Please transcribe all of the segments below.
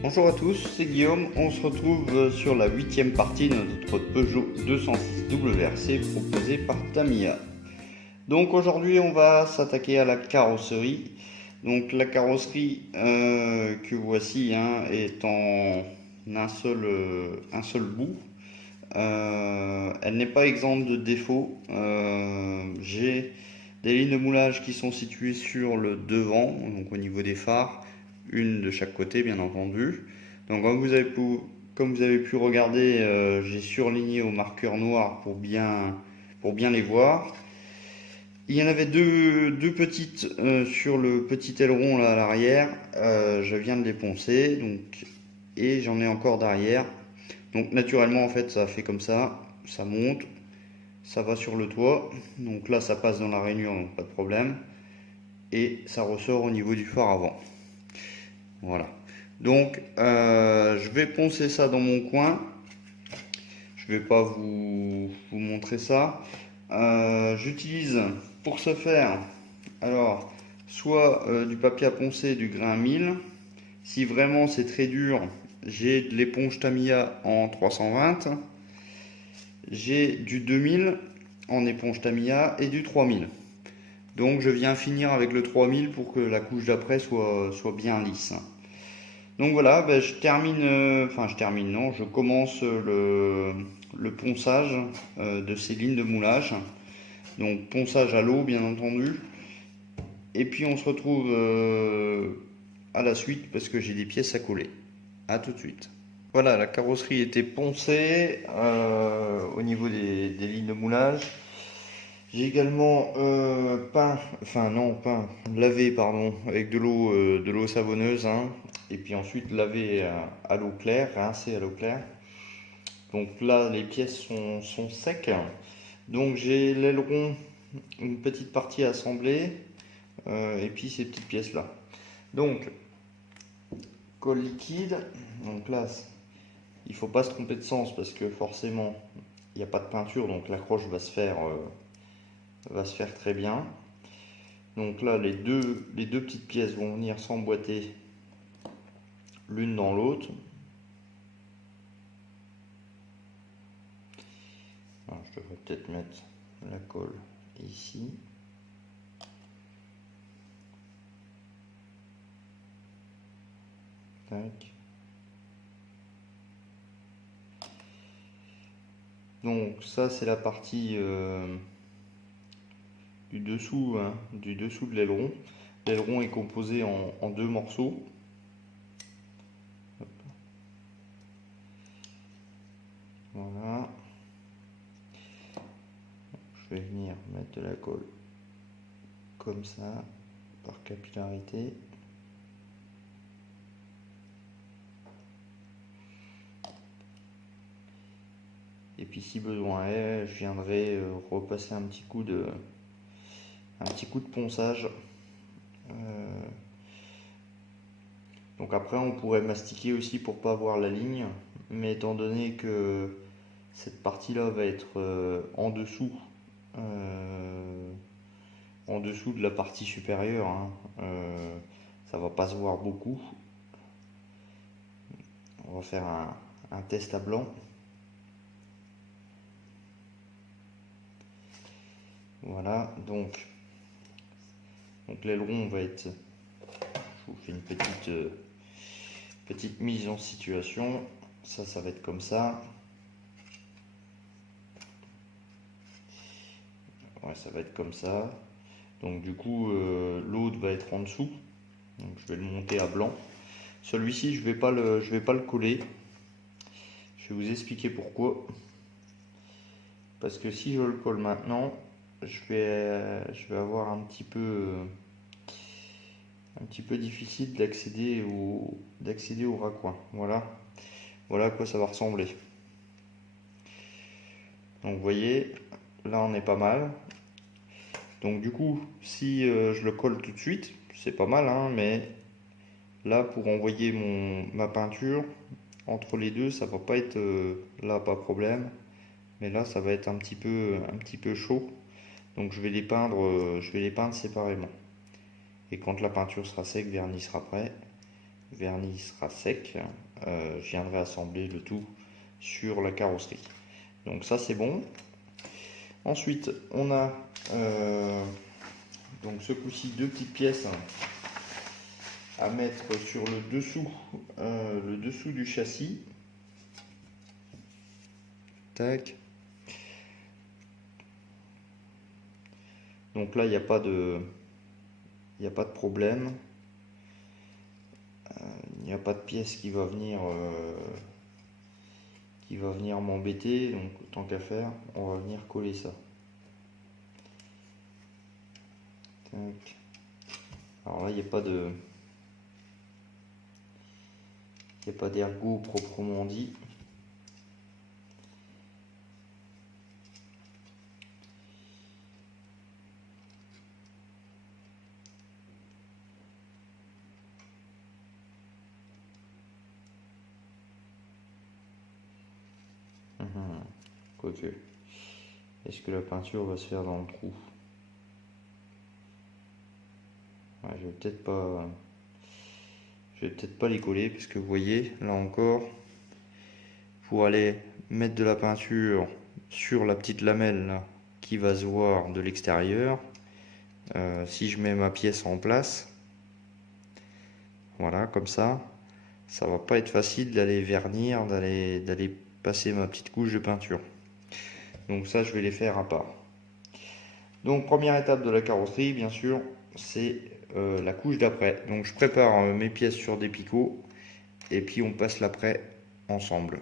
Bonjour à tous, c'est Guillaume. On se retrouve sur la 8e partie de notre Peugeot 206 WRC proposé par Tamiya. Donc aujourd'hui on va s'attaquer à la carrosserie. Donc la carrosserie que voici est en un seul bout. Elle n'est pas exempte de défauts. J'ai des lignes de moulage qui sont situées sur le devant, donc au niveau des phares, une de chaque côté bien entendu. Donc comme vous avez pu regarder, j'ai surligné au marqueur noir pour bien les voir. Il y en avait deux petites sur le petit aileron là à l'arrière. Je viens de les poncer, et j'en ai encore derrière. Donc naturellement en fait ça fait comme ça monte, ça va sur le toit. Donc là ça passe dans la rainure, donc pas de problème. Et ça ressort au niveau du phare avant. Voilà. Donc je vais poncer ça dans mon coin. Je vais pas vous montrer ça. J'utilise pour ce faire alors soit du papier à poncer du grain 1000. Si vraiment c'est très dur, j'ai de l'éponge Tamiya en 320. J'ai du 2000 en éponge Tamiya et du 3000. Donc je viens finir avec le 3000 pour que la couche d'après soit bien lisse. Donc voilà, ben, je commence le ponçage de ces lignes de moulage. Donc ponçage à l'eau bien entendu. Et puis on se retrouve à la suite parce que j'ai des pièces à coller. A tout de suite. Voilà, la carrosserie était poncée au niveau des lignes de moulage. J'ai également lavé pardon, avec de l'eau savonneuse, et puis ensuite lavé à l'eau claire, rincé à l'eau claire. Donc là, les pièces sont secs. Donc j'ai l'aileron, une petite partie assemblée, et puis ces petites pièces là. Donc colle liquide. Donc là, il faut pas se tromper de sens parce que forcément il n'y a pas de peinture, donc l'accroche va se faire très bien. Donc là, les deux petites pièces vont venir s'emboîter l'une dans l'autre. Je devrais peut-être mettre la colle ici. Tac. Donc ça, c'est la partie du dessous de l'aileron. L'aileron est composé en deux morceaux. Hop. Voilà. Je vais venir mettre de la colle comme ça, par capillarité. Et puis si besoin est, je viendrai repasser un petit coup de ponçage. Donc après on pourrait mastiquer aussi pour pas voir la ligne, mais étant donné que cette partie là va être en dessous de la partie supérieure, ça va pas se voir beaucoup. On va faire un test à blanc. Voilà, donc l'aileron va être, je vous fais une petite mise en situation. Ça va être comme ça. Ouais, ça va être comme ça. Donc du coup, l'autre va être en dessous. Donc je vais le monter à blanc. Celui-ci, je vais pas le coller. Je vais vous expliquer pourquoi. Parce que si je le colle maintenant, je vais avoir un petit peu difficile d'accéder au raccoin. Voilà à quoi ça va ressembler. Donc vous voyez, là on est pas mal. Donc du coup, si je le colle tout de suite, c'est pas mal, mais là pour envoyer ma peinture entre les deux, ça va pas être là, pas de problème. Mais là, ça va être un petit peu chaud. Donc je vais les peindre séparément. Et quand la peinture sera sec, le vernis sera prêt, vernis sera sec, je viendrai assembler le tout sur la carrosserie. Donc ça c'est bon. Ensuite on a donc ce coup-ci 2 petites pièces à mettre sur le dessous du châssis. Tac. Donc là il n'y a pas de problème. Il n'y a pas de pièce qui va venir m'embêter, donc tant qu'à faire, on va venir coller ça. Tac. Alors là, il n'y a pas d'ergot proprement dit. Quoique, est-ce que la peinture va se faire dans le trou? Ouais, je vais peut-être pas les coller, parce que vous voyez, là encore, pour aller mettre de la peinture sur la petite lamelle là, qui va se voir de l'extérieur, si je mets ma pièce en place, voilà, comme ça va pas être facile d'aller vernir, d'aller passer ma petite couche de peinture. Donc ça, je vais les faire à part. Donc première étape de la carrosserie, bien sûr, c'est la couche d'après. Donc je prépare mes pièces sur des picots et puis on passe l'après ensemble.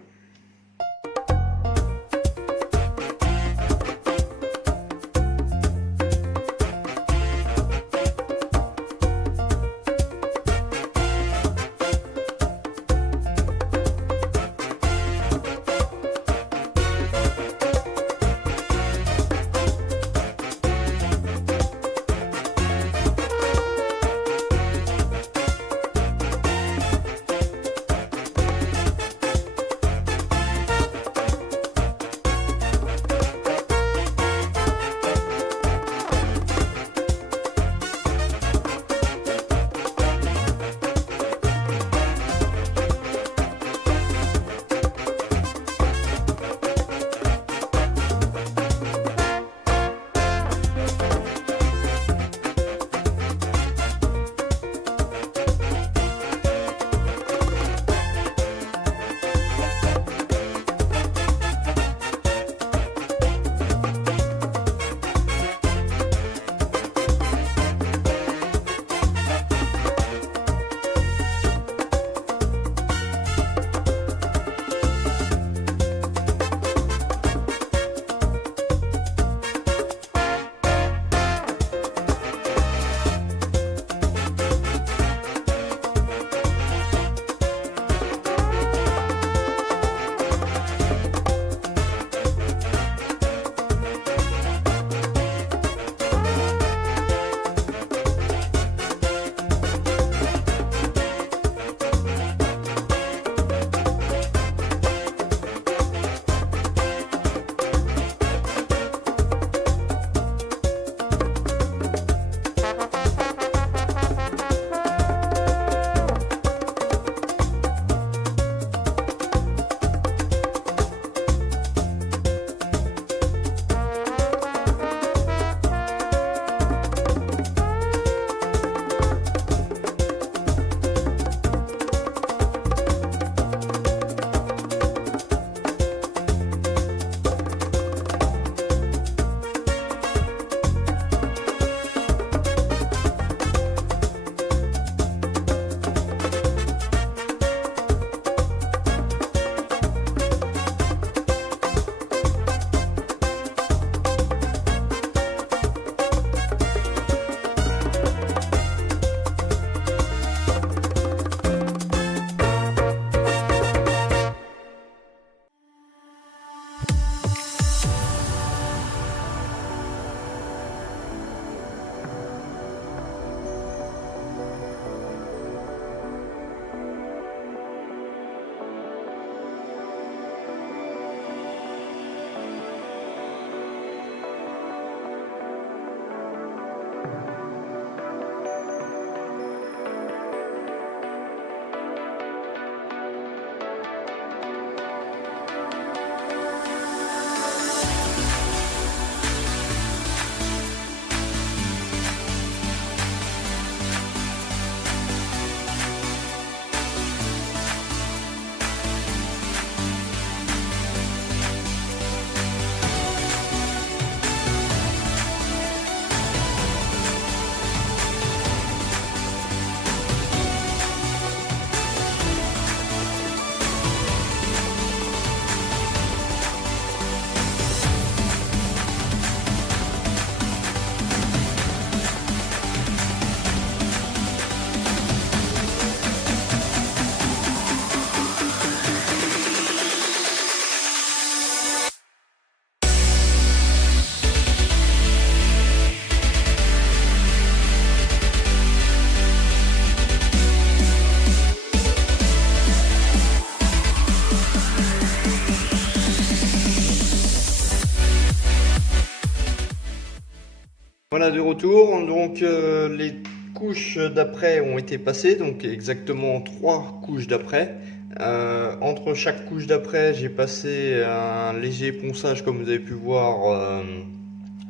Voilà, de retour. Donc les couches d'après ont été passées, donc exactement 3 couches d'après. Entre chaque couche d'après, j'ai passé un léger ponçage, comme vous avez pu voir,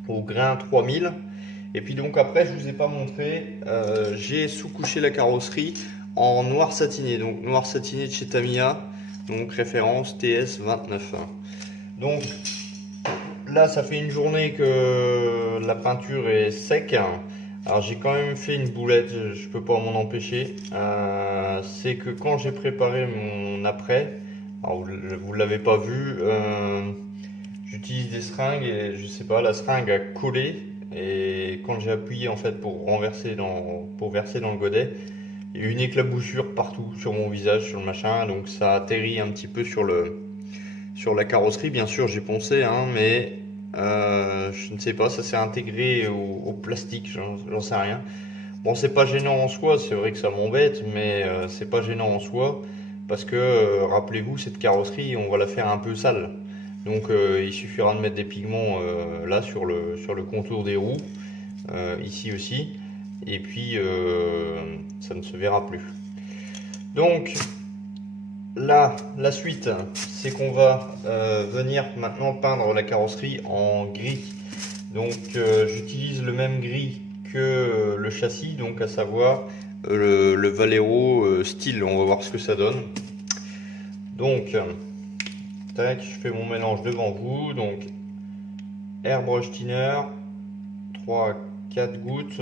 au grain 3000. Et puis donc après, je vous ai pas montré, j'ai sous-couché la carrosserie en noir satiné, donc noir satiné de chez Tamiya, donc référence TS29. Donc là, ça fait une journée que la peinture est sec. Alors j'ai quand même fait une boulette, je peux pas m'en empêcher. C'est que quand j'ai préparé mon après, alors vous l'avez pas vu, j'utilise des seringues et je sais pas, la seringue a collé. Et quand j'ai appuyé en fait pour verser dans le godet, il y a eu une éclaboussure partout sur mon visage, sur le machin, donc ça a atterri un petit peu sur la carrosserie. Bien sûr, j'ai poncé, hein, mais je ne sais pas, ça s'est intégré au plastique, j'en sais rien. Bon, c'est pas gênant en soi, c'est vrai que ça m'embête, mais c'est pas gênant en soi parce que rappelez-vous, cette carrosserie, on va la faire un peu sale. Donc il suffira de mettre des pigments là sur le contour des roues, ici aussi, et puis ça ne se verra plus. Donc là, la suite, c'est qu'on va venir maintenant peindre la carrosserie en gris. Donc j'utilise le même gris que le châssis, donc à savoir le Valero style. On va voir ce que ça donne. Donc tac, je fais mon mélange devant vous. Donc airbrush thinner, 3-4 gouttes.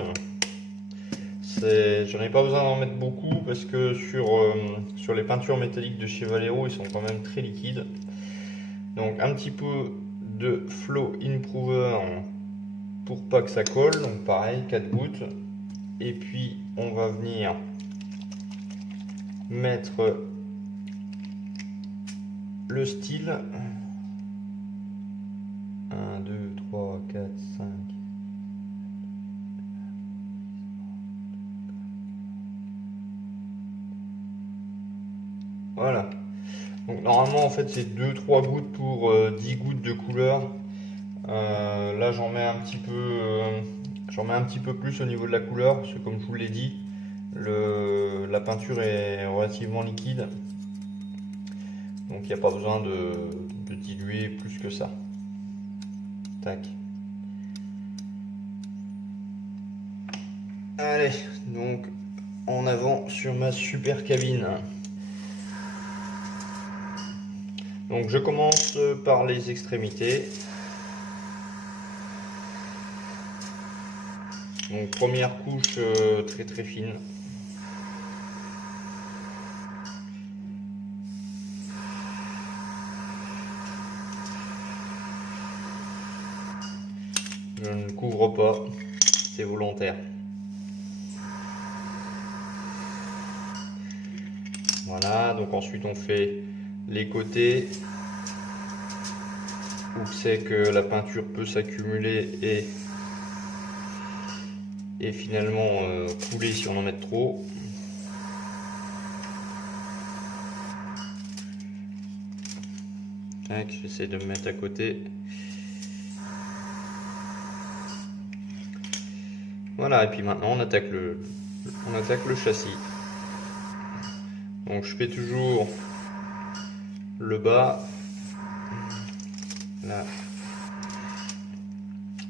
J'en ai pas besoin d'en mettre beaucoup parce que sur les peintures métalliques de chez Valero, ils sont quand même très liquides. Donc un petit peu de Flow Improver pour pas que ça colle. Donc pareil, 4 gouttes. Et puis on va venir mettre le style. 1, 2, 3, 4, 5. Voilà. Donc normalement en fait c'est 2-3 gouttes pour 10 gouttes de couleur. Là j'en mets un petit peu plus au niveau de la couleur parce que comme je vous l'ai dit, la peinture est relativement liquide. Donc il n'y a pas besoin de diluer plus que ça. Tac. Allez, donc en avant sur ma super cabine. Donc je commence par les extrémités. Donc première couche très très fine. Je ne couvre pas, c'est volontaire. Voilà, donc ensuite on fait les côtés où c'est que la peinture peut s'accumuler et finalement couler si on en met trop. J'essaie de me mettre à côté. Voilà, et puis maintenant on attaque le châssis. Donc je fais toujours le bas. Là.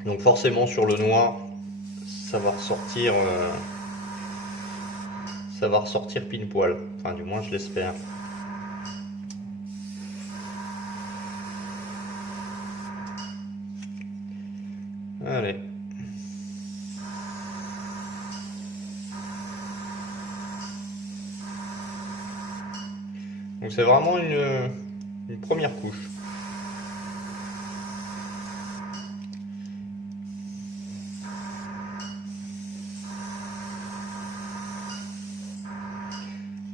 Donc forcément sur le noir, ça va ressortir pile poil. Enfin du moins je l'espère. Allez. Donc c'est vraiment une première couche.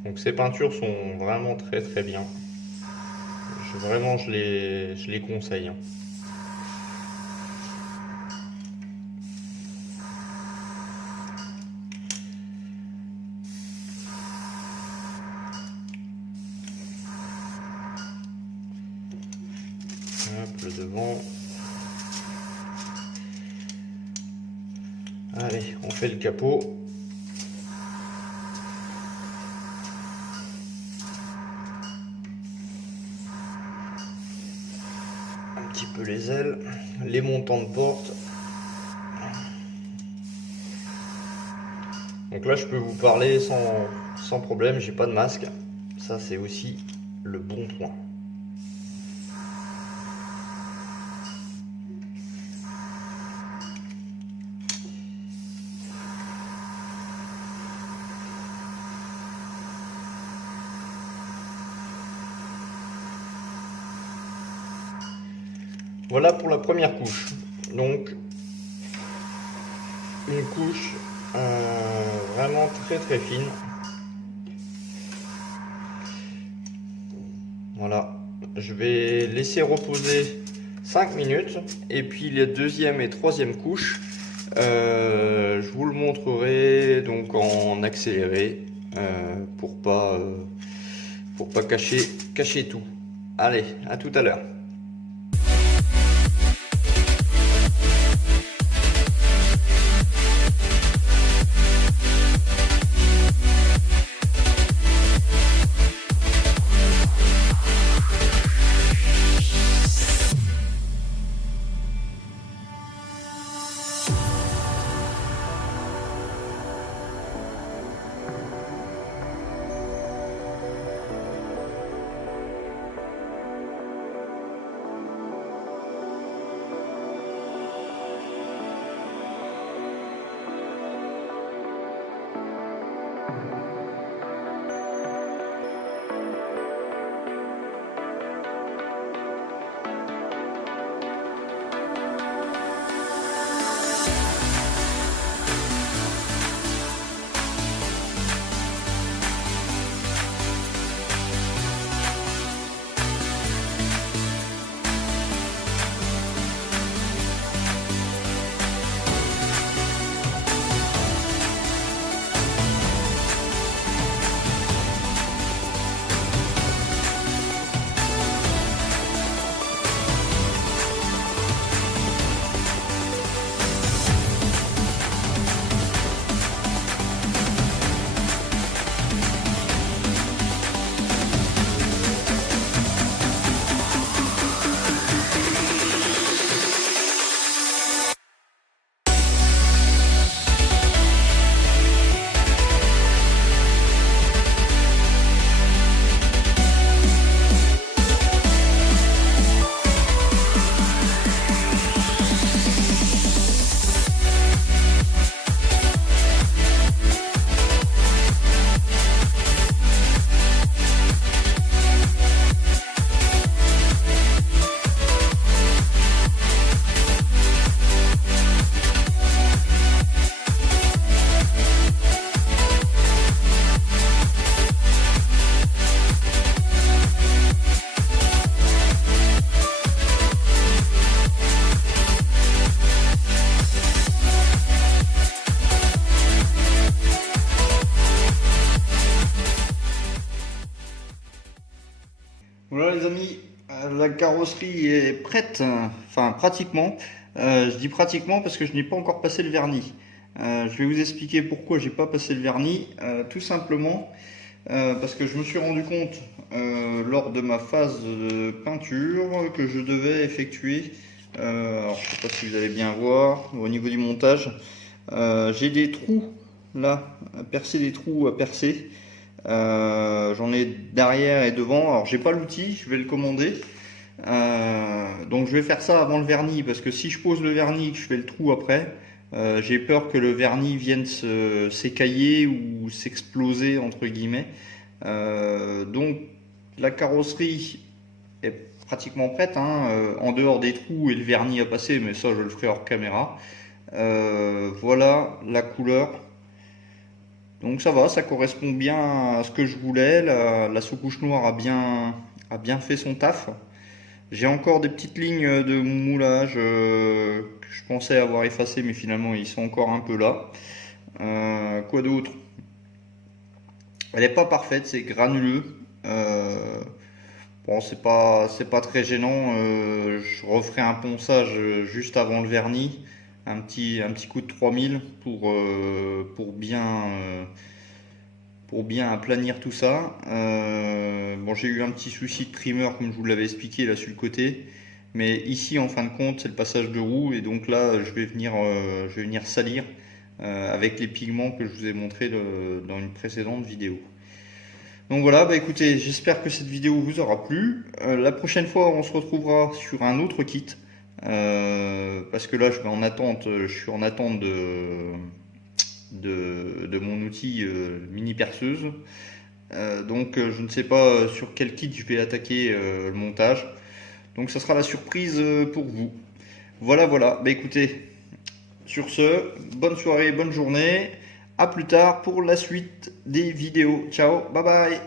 Donc ces peintures sont vraiment très très bien. Je les conseille. Hop, le devant. Allez, on fait le capot. Un petit peu les ailes, les montants de porte. Donc là je peux vous parler sans problème, j'ai pas de masque. Ça c'est aussi le bon point. Voilà pour la première couche. Donc une couche vraiment très fine. Voilà, je vais laisser reposer 5 minutes et puis les deuxième et troisième couches, je vous le montrerai donc en accéléré pour pas cacher tout. Allez, à tout à l'heure. Voilà les amis, la carrosserie est prête, enfin pratiquement. Je dis pratiquement parce que je n'ai pas encore passé le vernis. Je vais vous expliquer pourquoi j'ai pas passé le vernis. Tout simplement parce que je me suis rendu compte lors de ma phase de peinture que je devais effectuer. Alors je sais pas si vous allez bien voir au niveau du montage. J'ai des trous là, des trous à percer. J'en ai derrière et devant. Alors j'ai pas l'outil, je vais le commander. Donc je vais faire ça avant le vernis parce que si je pose le vernis et que je fais le trou après, j'ai peur que le vernis vienne s'écailler ou s'exploser entre guillemets. Donc la carrosserie est pratiquement prête, hein, en dehors des trous et le vernis à passer, mais ça je le ferai hors caméra. Voilà la couleur. Donc ça va, ça correspond bien à ce que je voulais. La sous-couche noire a bien fait son taf. J'ai encore des petites lignes de moulage que je pensais avoir effacées, mais finalement ils sont encore un peu là. Quoi d'autre? Elle n'est pas parfaite, c'est granuleux. Bon, c'est pas très gênant. Je referai un ponçage juste avant le vernis. un petit coup de 3000 pour bien aplanir tout ça. Bon, j'ai eu un petit souci de primeur comme je vous l'avais expliqué là sur le côté. Mais ici, en fin de compte, c'est le passage de roue et donc là, je vais venir salir avec les pigments que je vous ai montré dans une précédente vidéo. Donc voilà, bah écoutez, j'espère que cette vidéo vous aura plu. La prochaine fois, on se retrouvera sur un autre kit. Parce que là, je suis en attente de mon outil mini perceuse. Donc je ne sais pas sur quel kit je vais attaquer le montage. Donc ça sera la surprise pour vous. Voilà, voilà. Bah écoutez, sur ce, bonne soirée, bonne journée. À plus tard pour la suite des vidéos. Ciao, bye bye.